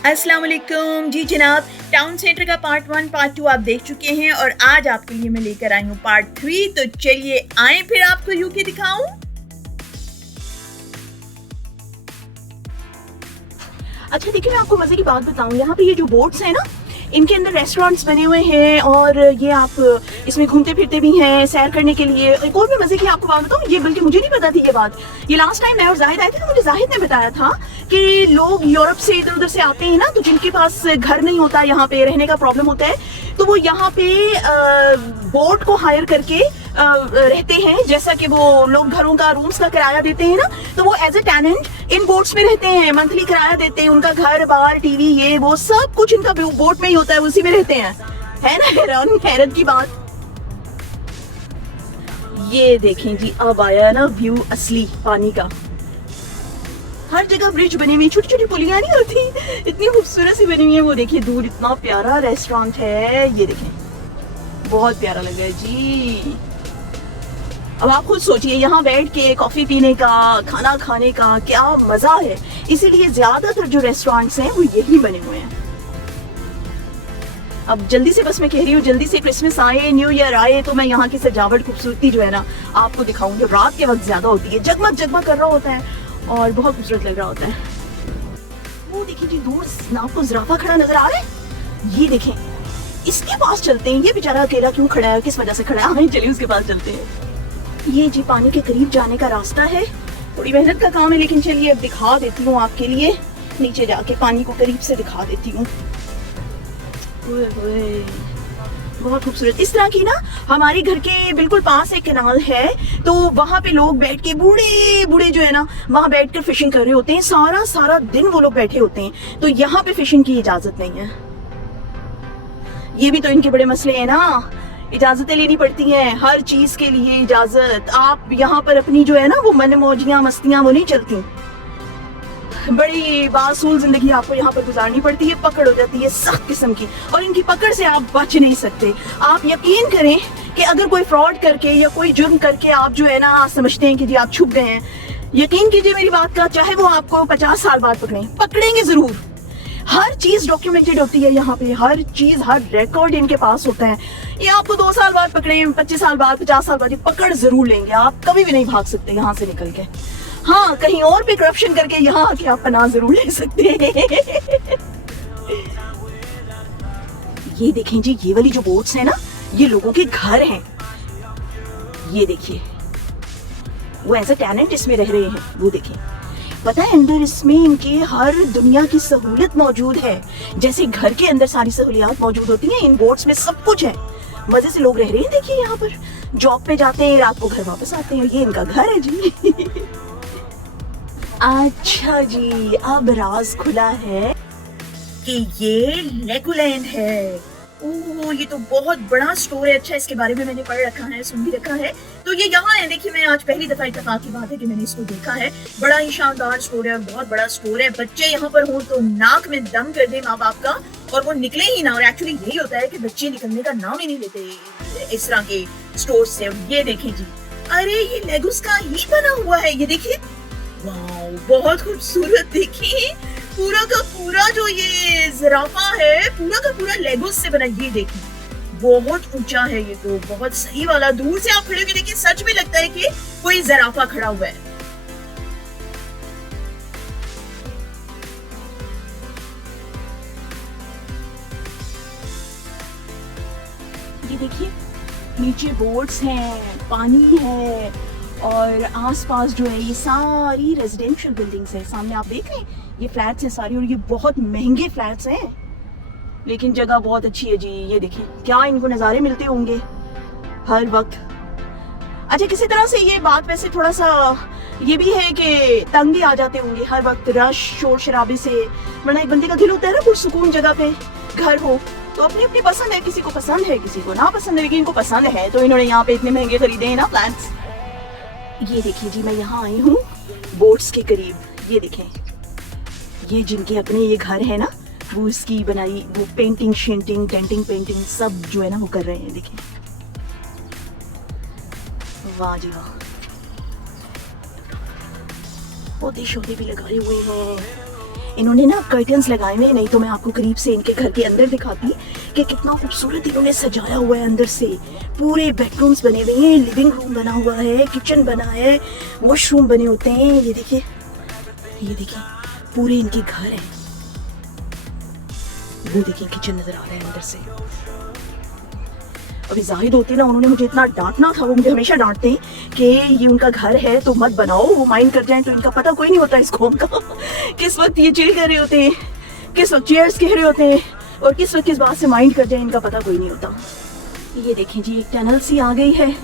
अस्सलाम वालेकुम जी जनाब। टाउन सेंटर का पार्ट 1 पार्ट 2 आप देख चुके हैं और आज आपके लिए मैं लेकर आई हूँ पार्ट 3। तो चलिए आए फिर आपको यूके दिखाऊं। अच्छा देखिए, मैं आपको मजे की बात बताऊं, यहाँ पे ये जो बोट्स हैं ना, इनके अंदर रेस्टोरेंट्स बने हुए हैं और ये आप इसमें घूमते फिरते भी हैं सैर करने के लिए। एक और भी मजे की आपको बात बताऊं, ये बल्कि मुझे नहीं पता थी ये बात। ये लास्ट टाइम मैं और जाहिद आए थे तो मुझे जाहिद ने बताया था कि लोग यूरोप से इधर उधर से आते हैं ना, तो जिनके पास घर नहीं होता, यहाँ पे रहने का प्रॉब्लम होता है, तो वो यहाँ पे बोट को हायर करके रहते हैं। जैसा कि वो लोग घरों का रूम्स का किराया देते हैं ना, तो वो as a tenant in boats में रहते हैं, मंथली किराया देते हैं। उनका घर बार टीवी ये वो सब कुछ इनका बोट में ही होता है, उसी में रहते हैं। है ना हैरत की बात। ये देखें जी, अब आया ना व्यू असली पानी का। हर जगह ब्रिज बनी हुई, छोटी छोटी पुलियां नहीं होती, इतनी खूबसूरत सी बनी हुई है। वो देखिए दूर इतना प्यारा रेस्टोरेंट है, ये देखें बहुत प्यारा लग रहा है जी। अब आप खुद सोचिए, यहाँ बैठ के कॉफी पीने का, खाना खाने का क्या मजा है। इसीलिए ज्यादातर जो रेस्टोरेंट्स हैं वो यही बने हुए हैं। अब जल्दी से, बस मैं कह रही हूँ जल्दी से क्रिसमस आए, न्यू ईयर आए, तो मैं यहाँ की सजावट खूबसूरती जो है ना आपको दिखाऊंगी। रात के वक्त ज्यादा होती है, जगमग जगमग कर रहा होता है और बहुत खूबसूरत लग रहा होता है। वो देखिए जी, दूर आपको जिराफा खड़ा नजर आ रहा है। ये देखें, इसके पास चलते हैं। ये बेचारा अकेला क्यों खड़ा है, किस वजह से खड़ा है, चलिए उसके पास चलते हैं। ये जी पानी के करीब जाने का रास्ता है। थोड़ी मेहनत का काम है, लेकिन चलिए अब दिखा देती हूँ आपके लिए। नीचे जाके पानी को करीब से दिखा देती हूँ। बहुत खूबसूरत। इस तरह की ना हमारे घर के बिल्कुल पास एक कैनाल है, तो वहां पे लोग बैठ के बूढ़े बूढ़े जो है ना, वहां बैठ कर फिशिंग कर रहे होते हैं। सारा सारा दिन वो लोग बैठे होते हैं, तो यहाँ पे फिशिंग की इजाजत नहीं है। ये भी तो इनके बड़े मसले हैं ना, इजाजतें लेनी पड़ती हैं हर चीज के लिए इजाजत। आप यहाँ पर अपनी जो है ना वो मन मौजियां मस्तियां वो नहीं चलती। बड़ी बासूल जिंदगी आपको यहाँ पर गुजारनी पड़ती है। पकड़ हो जाती है सख्त किस्म की, और इनकी पकड़ से आप बच नहीं सकते। आप यकीन करें कि अगर कोई फ्रॉड करके या कोई जुर्म करके आप जो है ना समझते हैं कि जी आप छुप गए हैं, यकीन कीजिए मेरी बात का, चाहे वो आपको 50 साल बाद पकड़ेंगे जरूर। हर चीज डॉक्यूमेंटेड होती है यहाँ पे, हर चीज, हर रिकॉर्ड इनके पास होता है। ये आपको 2 साल बाद पकड़े, 25 साल बाद, 50 साल बाद, ये पकड़ जरूर लेंगे। आप कभी भी नहीं भाग सकते यहाँ से निकल के। हाँ, कहीं और भी करप्शन करके यहाँ आके आप पनाह जरूर ले सकते हैं। ये देखें जी, ये वाली जो बोट्स है ना, ये लोगों के घर हैं। ये देखिए, वो एज ए टेनेंट इसमें रह रहे हैं। वो देखिए, पता है अंदर इसमें इनके हर दुनिया की सहूलत मौजूद है। जैसे घर के अंदर सारी सहूलियात मौजूद होती हैं, इन बोट्स में सब कुछ है। मजे से लोग रह रहे हैं। देखिए यहाँ पर जॉब पे जाते हैं, रात को घर वापस आते हैं। ये इनका घर है जी। अच्छा जी, अब राज खुला है कि ये लेगोलैंड है। ओह, ये तो बहुत बड़ा स्टोर है। अच्छा, इसके बारे में मैंने पढ़ रखा है, सुन भी रखा है। तो ये यहाँ है, देखिए मैं आज पहली दफा इत्तेफाक की बात है कि मैंने इसको देखा है। बड़ा ही शानदार स्टोर है, बहुत बड़ा स्टोर है। बच्चे यहाँ पर हों तो नाक में दम कर दे माँ बाप का, और वो निकले ही ना। और एक्चुअली यही होता है कि बच्चे निकलने का नाम ही नहीं लेते इस तरह के स्टोर से। ये देखिए जी, अरे ये लेगोस का ही बना हुआ है। ये देखिए, वाह बहुत खूबसूरत। देखिए पूरा का पूरा जो ये जिराफा है, पूरा का पूरा लेगोस से बना। ये देखिए बहुत ऊंचा है, ये तो बहुत सही वाला। दूर से आप खड़े होकर देखिए, सच में लगता है कि कोई जिराफा खड़ा हुआ है। ये देखिए, नीचे बोट्स हैं, पानी है, और आसपास जो है ये सारी रेजिडेंशियल बिल्डिंग्स है। सामने आप देख रहे हैं, ये फ्लैट्स हैं सारी, और ये बहुत महंगे फ्लैट्स हैं, लेकिन जगह बहुत अच्छी है जी। ये देखिए क्या इनको नज़ारे मिलते होंगे हर वक्त। अच्छा, किसी तरह से ये बात वैसे थोड़ा सा ये भी है कि तंग भी आ जाते होंगे हर वक्त रश शोर शराबे से, वरना एक बंदे का दिल होता है ना पुरसुकून जगह पे घर हो। तो अपनी अपनी पसंद है, किसी को पसंद है किसी को ना पसंद है, लेकिन इनको पसंद है तो इन्होंने यहाँ पे इतने महंगे खरीदे हैं ना फ्लैट्स। ये देखिए जी, मैं यहाँ आई हूँ बोट्स के करीब। ये देखें, ये जिनके अपने ये घर है ना, वो इसकी बनाई वो पेंटिंग शेंटिंग डेंटिंग पेंटिंग सब जो है ना वो कर रहे हैं। देखें, वाह जी वाह, पौधे शौधे भी लगाए हुए हैं। इन्होंने ना कर्टन्स लगाए हुए हैं, नहीं तो मैं आपको करीब से इनके घर के अंदर दिखाती कि कितना खूबसूरत इन्होंने सजाया हुआ है। अंदर से पूरे बेडरूम्स बने हुए हैं, लिविंग रूम बना हुआ है, किचन बना है, वॉशरूम बने होते हैं। ये देखिए, ये देखिए पूरे इनके घर हैं। वो देखिए किचन नजर आ रहा है अंदर से। अभी जाहिद होते ना, उन्होंने मुझे इतना डांटना था, वो मुझे हमेशा डांटते हैं कि ये उनका घर है तो मत बनाओ, वो माइंड कर जाए तो इनका पता कोई नहीं होता इस कौम का किस वक्त ये चिल कर रहे होते हैं, किस वक्त चीयर्स कह रहे होते हैं और किस वक्त किस बात से माइंड कर जाए, इनका पता कोई नहीं होता। ये देखें जी, एक टनल सी आ गई है,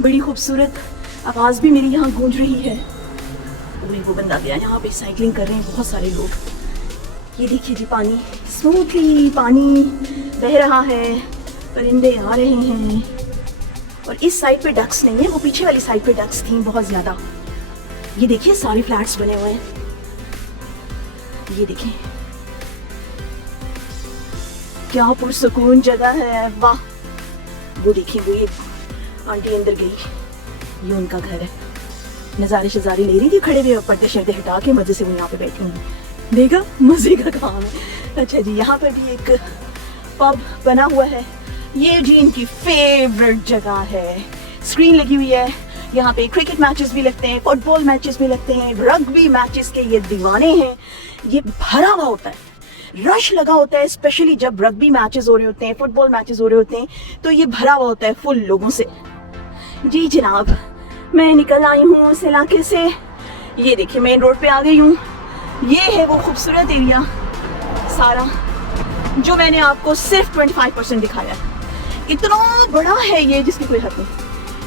बड़ी खूबसूरत, आवाज़ भी मेरी यहाँ गूंज रही है। पूरे वो बंदा गया, यहाँ पे साइकिलिंग कर रहे हैं बहुत सारे लोग। ये देखिए जी, पानी स्मूथली पानी बह रहा है, परिंदे आ रहे हैं। और इस साइड पे डक्स नहीं है, वो पीछे वाली साइड पे डक्स थी बहुत ज्यादा। ये देखिए सारे फ्लैट्स बने हुए हैं, ये देखिए क्या पुरसुकून जगह है, वाह। वो देखिए, वो ये आंटी अंदर गई, ये उनका घर है। नज़ारे शजारे ले रही थी खड़े हुए, पर्दे शर्दे हटा के मजे से वो यहाँ पे बैठी हुई। देखा, मजे का काम है। अच्छा जी, यहाँ पर भी एक पब बना हुआ है, ये जी इनकी फेवरेट जगह है। स्क्रीन लगी हुई है, यहाँ पे क्रिकेट मैचेस भी लगते हैं, फुटबॉल मैचेस भी लगते हैं, रग्बी मैचेस के ये दीवाने हैं। ये भरा हुआ होता है, रश लगा होता है, स्पेशली जब रग्बी मैचेस हो रहे होते हैं, फुटबॉल मैचेस हो रहे होते हैं, तो ये भरा हुआ होता है फुल लोगों से। जी जनाब, मैं निकल आई हूँ उस इलाके से। ये देखिए मेन रोड पे आ गई हूँ। ये है वो खूबसूरत एरिया सारा जो मैंने आपको सिर्फ 25% दिखाया। इतना बड़ा है ये जिसकी कोई हद नहीं।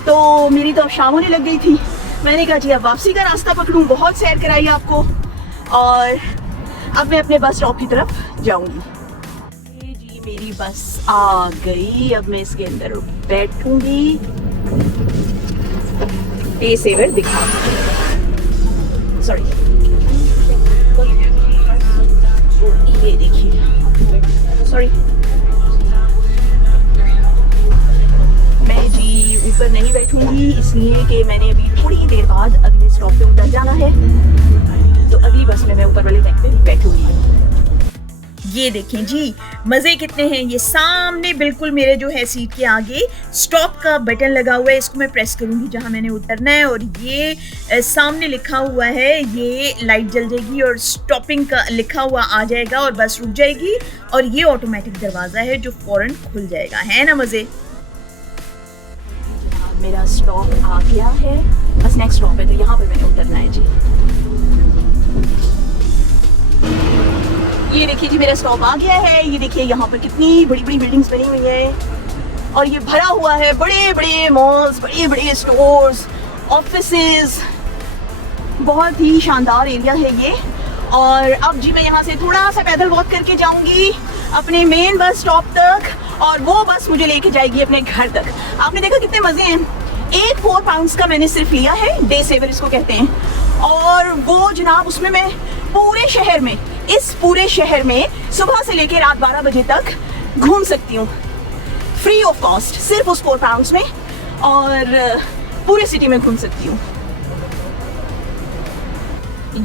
तो मेरी तो अब शाम होने लग गई थी, मैंने कहा जी अब वापसी का रास्ता पकड़ूं। बहुत सैर कराई आपको और अब मैं अपने बस स्टॉप की तरफ जाऊंगी। जी मेरी बस आ गई, अब मैं इसके अंदर बैठूंगी। पे सेवर दिखा, सॉरी, ये देखिए, सॉरी, मैं जी ऊपर नहीं बैठूंगी इसलिए कि मैंने अभी थोड़ी ही देर बाद अगले स्टॉप पे उतर जाना है, तो अगली बस में मैं ऊपर वाले बैंक पे बैठूंगी। ये देखें जी मज़े कितने हैं। ये सामने बिल्कुल मेरे जो है सीट के आगे स्टॉप का बटन लगा हुआ है, इसको मैं प्रेस करूंगी जहां मैंने उतरना है और ये सामने लिखा हुआ है, ये लाइट जल जाएगी और स्टॉपिंग का लिखा हुआ आ जाएगा और बस रुक जाएगी और ये ऑटोमेटिक दरवाज़ा है जो फौरन खुल जाएगा। है ना मज़े। मेरा स्टॉप आ गया है, बस नेक्स्ट स्टॉप है तो यहाँ पे मैंने उतरना है जी। ये देखिए जी मेरा स्टॉप आ गया है। ये देखिए यहाँ पर कितनी बड़ी बड़ी बिल्डिंग्स बनी हुई है और ये भरा हुआ है, बड़े बड़े मॉल्स, बड़े बड़े स्टोर्स, ऑफिसेस, बहुत ही शानदार एरिया है ये। और अब जी मैं यहाँ से थोड़ा सा पैदल वॉक करके जाऊंगी अपने मेन बस स्टॉप तक और वो बस मुझे लेके जाएगी अपने घर तक। आपने देखा कितने मजे हैं। एक 4 पाउंड्स का मैंने सिर्फ लिया है, डे सेवर इसको कहते हैं, और वो जनाब उसमें मैं पूरे शहर में, इस पूरे शहर में सुबह से लेकर रात 12 बजे तक घूम सकती हूँ फ्री ऑफ कॉस्ट, सिर्फ उस 4 पाउंड्स में, और पूरे सिटी में घूम सकती हूँ।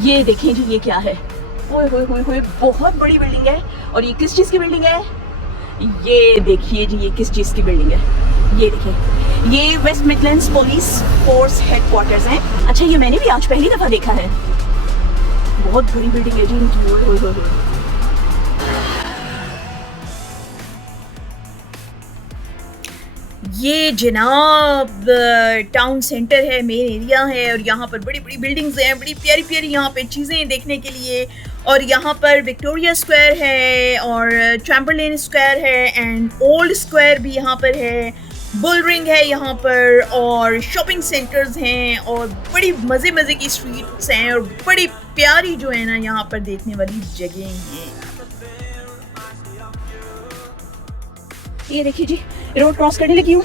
ये देखिए जी ये क्या है, ओए होए होए होए, बहुत बड़ी बिल्डिंग है। और ये किस चीज़ की बिल्डिंग है? ये देखिए जी ये किस चीज़ की बिल्डिंग है। ये देखिए, ये West Midlands police force headquarters हैं। अच्छा ये मैंने भी आज पहली दफ़ा देखा है, बहुत बड़ी बिल्डिंग है जी इनकी। ये जनाब टाउन सेंटर है, मेन एरिया है और यहाँ पर बड़ी बड़ी बिल्डिंग्स हैं, बड़ी प्यारी प्यारी यहाँ पे चीज़ें देखने के लिए। और यहाँ पर विक्टोरिया स्क्वायर है और चैम्बरलेन स्क्वायर है एंड ओल्ड स्क्वायर भी यहाँ पर है, बुल रिंग है यहाँ पर और शॉपिंग सेंटर्स हैं और बड़ी मज़े मज़े की स्ट्रीट्स हैं और बड़ी प्यारी जो है ना यहाँ पर देखने वाली जगह हैं। ये देखिए जी रोड क्रॉस करने लगी हूँ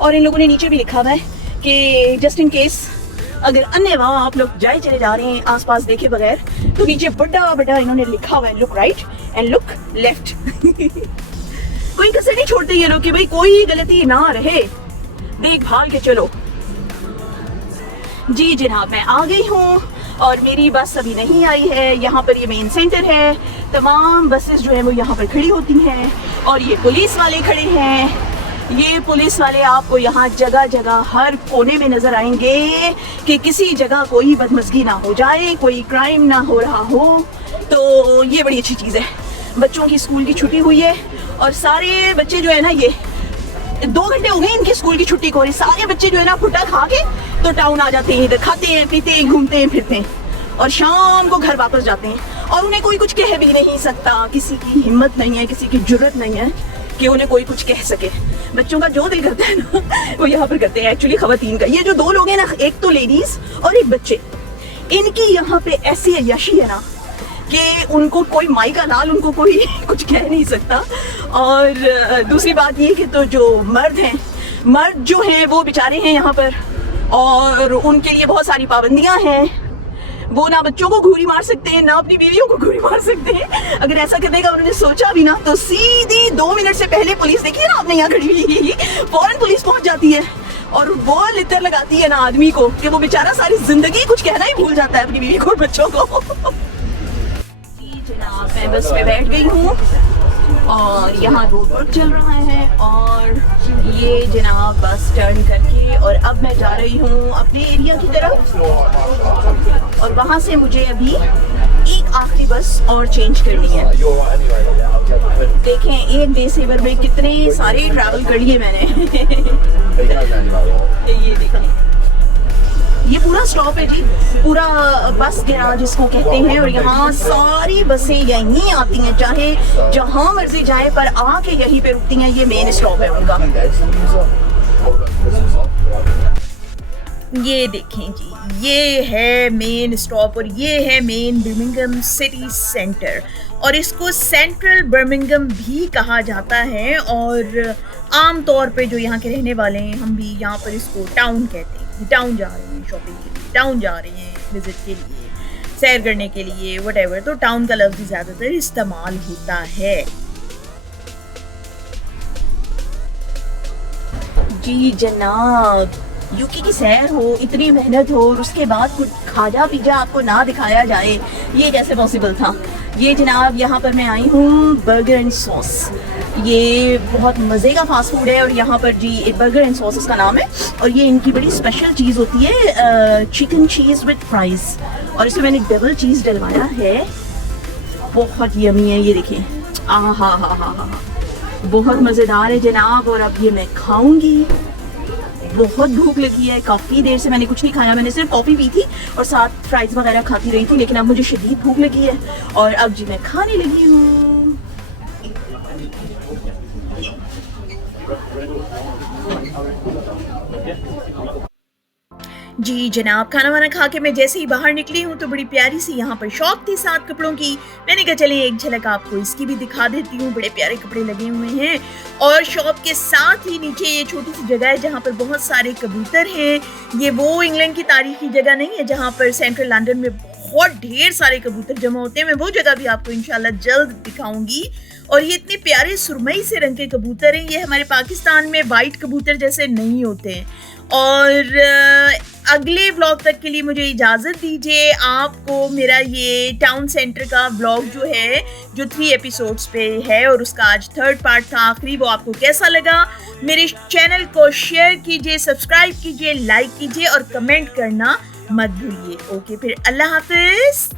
और इन लोगों ने नीचे भी लिखा हुआ है कि जस्ट इन केस अगर अन्यथा आप लोग जाए चले जा रहे हैं आसपास देखे बगैर, तो नीचे बड़ा बड़ा इन्होंने लिखा हुआ है look right and look left. कोई कसर नहीं छोड़ते ये लोग कि भाई कोई गलती ना रहे, देख भाल के चलो। जी जनाब मैं आ गई हूँ और मेरी बस अभी नहीं आई है। यहाँ पर ये मेन सेंटर है, तमाम बसेस जो है वो यहाँ पर खड़ी होती हैं और ये पुलिस वाले खड़े हैं। ये पुलिस वाले आपको यहाँ जगह जगह हर कोने में नजर आएंगे कि किसी जगह कोई बदमज़गी ना हो जाए, कोई क्राइम ना हो रहा हो। तो ये बड़ी अच्छी चीज़ है। बच्चों की स्कूल की छुट्टी हुई है और सारे बच्चे जो है ना, ये 2 घंटे हो गए इनकी स्कूल की छुट्टी को, सारे बच्चे जो है ना फुट्टा खा के तो टाउन आ जाते हैं, इधर खाते हैं पीते हैं घूमते हैं फिरते हैं और शाम को घर वापस जाते हैं और उन्हें कोई कुछ कह भी नहीं सकता। किसी की हिम्मत नहीं है, किसी की जुर्रत नहीं है कि उन्हें कोई कुछ कह सके। बच्चों का जो दिल करता है ना वो यहाँ पर करते हैं। एक्चुअली खवातीन का, ये जो 2 लोग हैं ना, एक तो लेडीज और एक बच्चे, इनकी यहाँ पे ऐसी अय्याशी है ना कि उनको कोई माई का लाल उनको कोई कुछ कह नहीं सकता। और दूसरी बात ये कि तो जो मर्द हैं, मर्द जो हैं वो बेचारे हैं यहाँ पर और उनके लिए बहुत सारी पाबंदियां हैं। वो ना बच्चों को घूरी मार सकते हैं, ना अपनी बीवियों को घूरी मार सकते हैं। अगर ऐसा करने का उन्होंने सोचा भी ना तो सीधी 2 मिनट से पहले पुलिस, देखिए ना आपने यहाँ खड़ी हुई, फौरन पुलिस पहुंच जाती है और वो लितर लगाती है ना आदमी को कि वो बेचारा सारी जिंदगी कुछ कहना ही भूल जाता है अपनी बीवी को और बच्चों को। जनाब मैं बस में बैठ गई हूँ और यहाँ रोड वर्क चल रहा है और ये जनाब बस टर्न करके और अब मैं जा रही हूँ अपने एरिया की तरफ और वहाँ से मुझे अभी एक आखिरी बस और चेंज करनी है। देखें एक डे सेवर में कितने सारे ट्रैवल कर लिए मैंने। ये देखें, ये पूरा स्टॉप है जी, पूरा बस गैराज जिसको कहते हैं और यहाँ सारी बसें यहीं आती हैं, चाहे जहाँ मर्जी जाए पर आके यहीं पे रुकती हैं। ये मेन स्टॉप है उनका। ये देखें जी, ये है मेन स्टॉप और ये है मेन बर्मिंघम सिटी सेंटर और इसको सेंट्रल बर्मिंघम भी कहा जाता है और आम तौर पे जो यहाँ के रहने वाले हैं हम भी यहाँ पर इसको टाउन कहते हैं। टाउन जा रहे हैं शॉपिंग के लिए, टाउन जा रहे हैं विजिट के लिए, सैर करने के लिए, व्हाटएवर, तो टाउन का लफ्ज़ ज़्यादातर इस्तेमाल होता है। जी जनाब, यूके की सैर हो, इतनी मेहनत हो और उसके बाद कुछ खाजा पीजा आपको ना दिखाया जाए, ये कैसे पॉसिबल था। ये जनाब यहाँ पर मैं आई हूँ बर्गर एंड सॉस, ये बहुत मज़े का फास्ट फूड है और यहाँ पर जी एक बर्गर एंड सॉस इसका नाम है और ये इनकी बड़ी स्पेशल चीज़ होती है चिकन चीज़ विद फ्राइज़ और इसमें मैंने डबल चीज़ डलवाया है। बहुत यमी है, ये देखें, हा हा हा हा, बहुत मज़ेदार है जनाब। और अब ये मैं खाऊंगी, बहुत भूख लगी है, काफ़ी देर से मैंने कुछ नहीं खाया, मैंने सिर्फ कॉफ़ी पी थी और साथ फ्राइज़ वगैरह खाती रही थी, लेकिन अब मुझे शदीद भूख लगी है और अब जी मैं खाने लगी हूँ। जी जनाब, खाना वाना खा के मैं जैसे ही बाहर निकली हूँ तो बड़ी प्यारी सी यहाँ पर शॉप थी 7 कपड़ों की। मैंने कहा चलिए एक झलक आपको इसकी भी दिखा देती हूँ। बड़े प्यारे कपड़े लगे हुए हैं और शॉप के साथ ही नीचे ये छोटी सी जगह है जहाँ पर बहुत सारे कबूतर हैं। ये वो इंग्लैंड की तारीखी जगह नहीं है जहाँ पर सेंट्रल लंदन में बहुत ढेर सारे कबूतर जमा होते हैं। मैं वो जगह भी आपको इंशाल्लाह जल्द दिखाऊंगी। और ये इतने प्यारे सुरमई से रंग के कबूतर हैं, ये हमारे पाकिस्तान में वाइट कबूतर जैसे नहीं होते हैं। और अगले व्लॉग तक के लिए मुझे इजाज़त दीजिए। आपको मेरा ये टाउन सेंटर का व्लॉग जो है, जो 3 एपिसोड्स पे है और उसका आज 3rd पार्ट था आखिरी, वो आपको कैसा लगा मेरे चैनल को शेयर कीजिए, सब्सक्राइब कीजिए, लाइक कीजिए और कमेंट करना मत भूलिए। ओके, फिर अल्लाह हाफिज़।